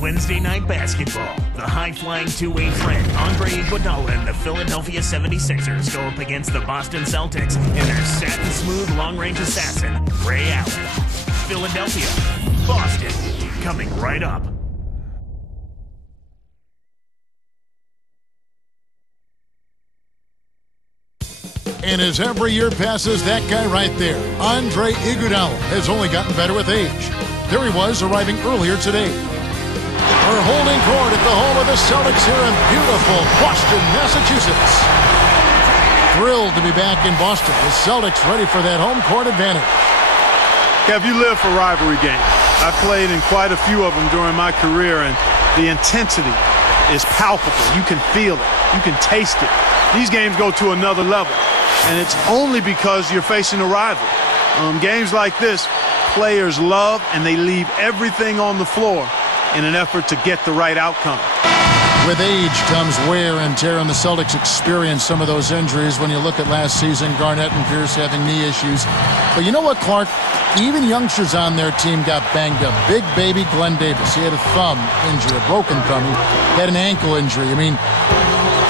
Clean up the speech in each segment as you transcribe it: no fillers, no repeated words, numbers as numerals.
Wednesday night basketball. The high-flying two-way threat, Andre Iguodala and the Philadelphia 76ers go up against the Boston Celtics and their satin-smooth long-range assassin, Ray Allen. Philadelphia, Boston, coming right up. And as every year passes, that guy right there, Andre Iguodala, has only gotten better with age. There he was, arriving earlier today. We're holding court at the home of the Celtics here in beautiful Boston, Massachusetts. Thrilled to be back in Boston. The Celtics ready for that home court advantage. Kev, you live for rivalry games. I played in quite a few of them during my career, and the intensity is palpable. You can feel it. You can taste it. These games go to another level, and it's only because you're facing a rival. Games like this, players love, and they leave everything on the floor in an effort to get the right outcome. With age comes wear and tear, and the Celtics experienced some of those injuries when you look at last season, Garnett and Pierce having knee issues. But you know what, Clark? Even youngsters on their team got banged up. Big baby Glenn Davis, he had a thumb injury, a broken thumb. He had an ankle injury. I mean,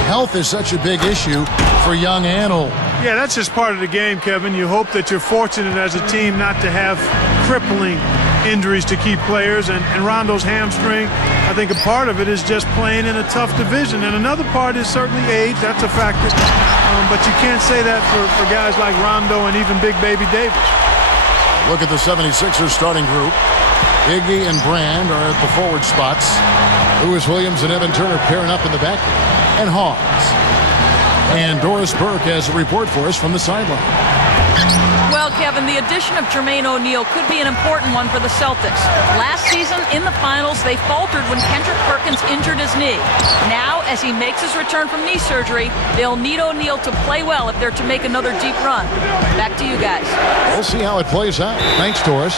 health is such a big issue for young and old. Yeah, that's just part of the game, Kevin. You hope that you're fortunate as a team not to have crippling injuries to key players. And Rondo's hamstring, I think a part of it is just playing in a tough division. And another part is certainly age. That's a factor. But you can't say that for guys like Rondo and even Big Baby Davis. Look at the 76ers starting group. Iggy and Brand are at the forward spots. Lewis Williams and Evan Turner pairing up in the back. And Hawes. And Doris Burke has a report for us from the sideline. Well, Kevin, the addition of Jermaine O'Neal could be an important one for the Celtics. Last season, in the finals, they faltered when Kendrick Perkins injured his knee. Now, as he makes his return from knee surgery, they'll need O'Neal to play well if they're to make another deep run. Back to you guys. We'll see how it plays out. Thanks, Doris.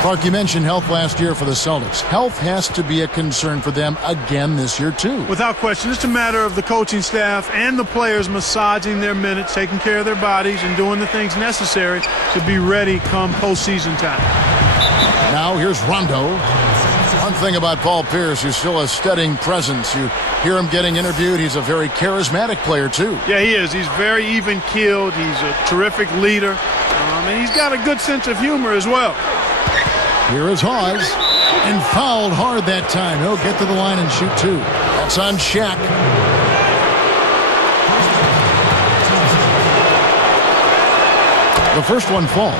Clark, you mentioned health last year for the Celtics. Health has to be a concern for them again this year, too. Without question. It's a matter of the coaching staff and the players massaging their minutes, taking care of their bodies, and doing the things necessary to be ready come postseason time. Now here's Rondo. One thing about Paul Pierce, he's still a steadying presence. You hear him getting interviewed. He's a very charismatic player, too. Yeah, he is. He's very even-keeled. He's a terrific leader. And he's got a good sense of humor as well. Here is Hawes, and fouled hard that time. He'll get to the line and shoot two. That's on Shaq. The first one falls.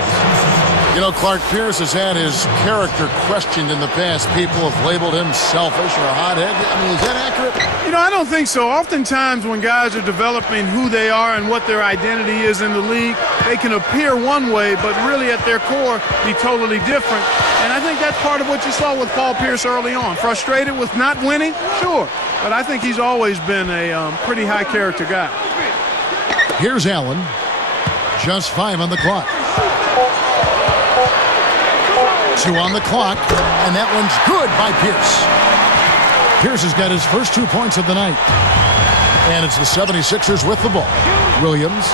You know, Clark, Pierce has had his character questioned in the past. People have labeled him selfish or a hothead. I mean, is that accurate? You know, I don't think so. Oftentimes when guys are developing who they are and what their identity is in the league, they can appear one way, but really at their core be totally different. And I think that's part of what you saw with Paul Pierce early on. Frustrated with not winning? Sure. But I think he's always been a pretty high-character guy. Here's Allen. Just 5 on the clock. 2 on the clock, and that one's good by Pierce. Pierce has got his first 2 points of the night. And it's the 76ers with the ball. Williams.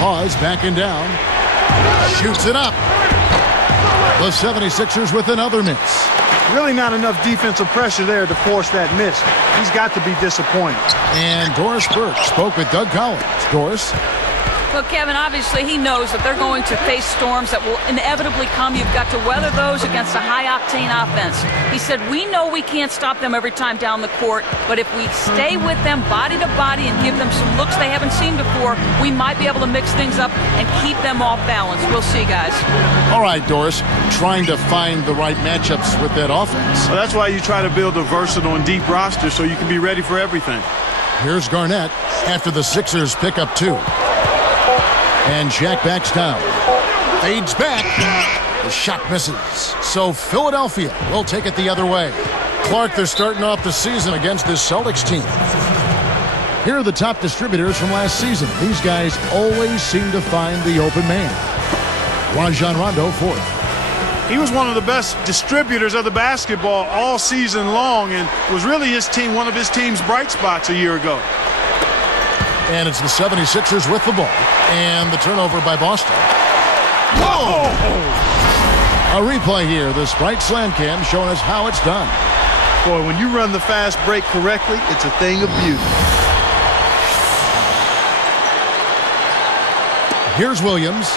Hawes backing down. Shoots it up. The 76ers with another miss. Really not enough defensive pressure there to force that miss. He's got to be disappointed. And Doris Burke spoke with Doug Collins. Doris? Well, Kevin, obviously he knows that they're going to face storms that will inevitably come. You've got to weather those against a high-octane offense. He said, we know we can't stop them every time down the court, but if we stay with them body to body and give them some looks they haven't seen before, we might be able to mix things up and keep them off balance. We'll see, guys. All right, Doris, trying to find the right matchups with that offense. Well, that's why you try to build a versatile and deep roster so you can be ready for everything. Here's Garnett after the Sixers pick up 2. And Shaq backs down. Fades back. The shot misses. So Philadelphia will take it the other way. Clark, they're starting off the season against this Celtics team. Here are the top distributors from last season. These guys always seem to find the open man. Rajon Rondo, 4th. He was one of the best distributors of the basketball all season long and was really his team, one of his team's bright spots a year ago. And it's the 76ers with the ball. And the turnover by Boston. Whoa! A replay here. The Sprite Slam Cam showing us how it's done. Boy, when you run the fast break correctly, it's a thing of beauty. Here's Williams.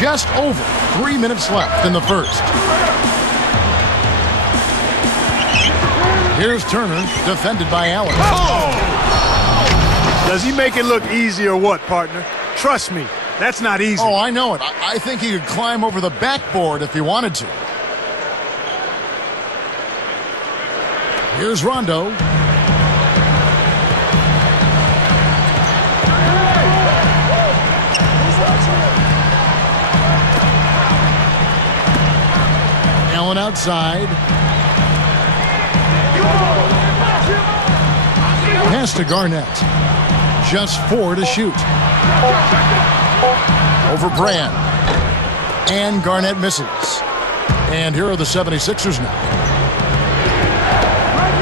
Just over 3 minutes left in the first. Here's Turner, defended by Allen. Oh! Does he make it look easy or what, partner? Trust me, that's not easy. Oh, I know it. I think he could climb over the backboard if he wanted to. Here's Rondo. Allen outside. Pass to Garnett. Just 4 to shoot. Over Brand. And Garnett misses. And here are the 76ers now.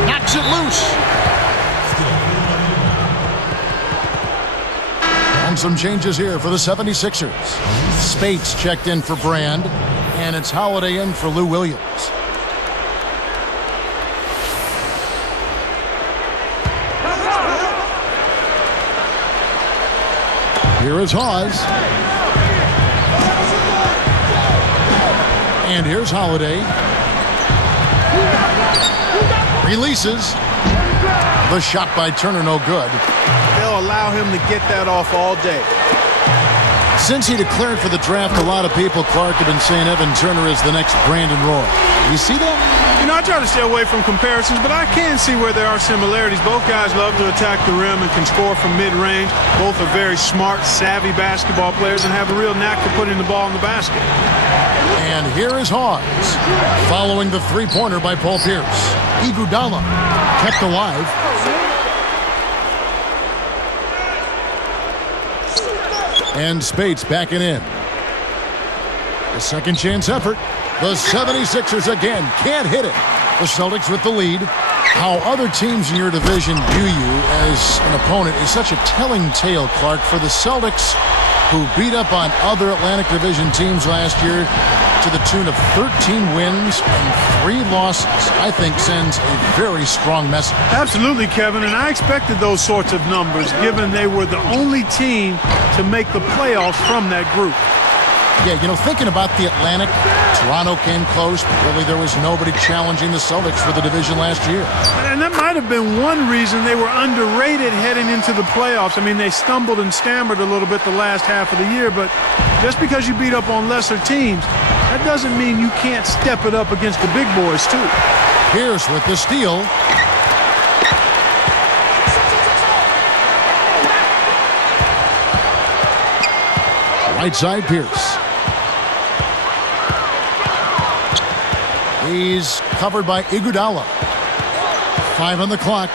Knocks it loose. And some changes here for the 76ers. Spates checked in for Brand. And it's Holiday in for Lou Williams. Here is Hawes. And here's Holiday. Releases. The shot by Turner, no good. They'll allow him to get that off all day. Since he declared for the draft, a lot of people, Clark, have been saying Evan Turner is the next Brandon Roy. You see that? You know, I try to stay away from comparisons, but I can see where there are similarities. Both guys love to attack the rim and can score from mid-range. Both are very smart, savvy basketball players and have a real knack for putting the ball in the basket. And here is Hawes, following the three-pointer by Paul Pierce. Iguodala kept alive. And Spates backing in. A second chance effort. The 76ers again can't hit it. The Celtics with the lead. How other teams in your division view you as an opponent is such a telling tale, Clark, for the Celtics, who beat up on other Atlantic Division teams last year to the tune of 13 wins and 3 losses, I think sends a very strong message. Absolutely, Kevin, and I expected those sorts of numbers, given they were the only team to make the playoffs from that group. Yeah, you know, thinking about the Atlantic, Toronto came close, but really there was nobody challenging the Celtics for the division last year. And that might have been one reason they were underrated heading into the playoffs. I mean, they stumbled and stammered a little bit the last half of the year, but just because you beat up on lesser teams, that doesn't mean you can't step it up against the big boys, too. Pierce with the steal. Right side, Pierce. He's covered by Iguodala. 5 on the clock.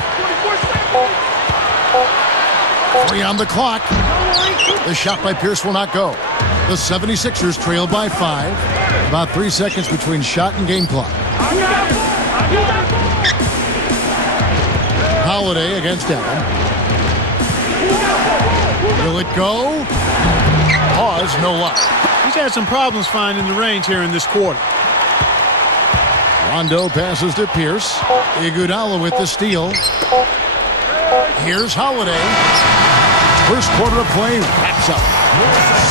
3 on the clock. The shot by Pierce will not go. The 76ers trail by 5. About 3 seconds between shot and game clock. Holiday against Allen. Will it go? Pause, no luck. He's had some problems finding the range here in this quarter. Rondo passes to Pierce. Iguodala with the steal. Here's Holiday. First quarter of play wraps up.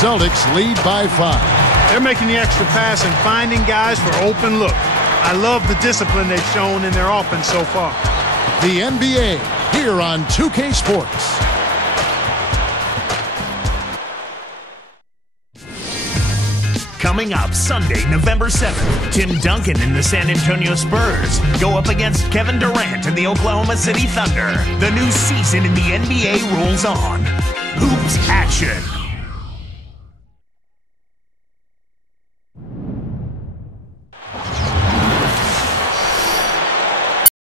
Celtics lead by 5. They're making the extra pass and finding guys for open look. I love the discipline they've shown in their offense so far. The NBA here on 2K Sports. Coming up Sunday, November 7th, Tim Duncan and the San Antonio Spurs go up against Kevin Durant and the Oklahoma City Thunder. The new season in the NBA rolls on. Hoops action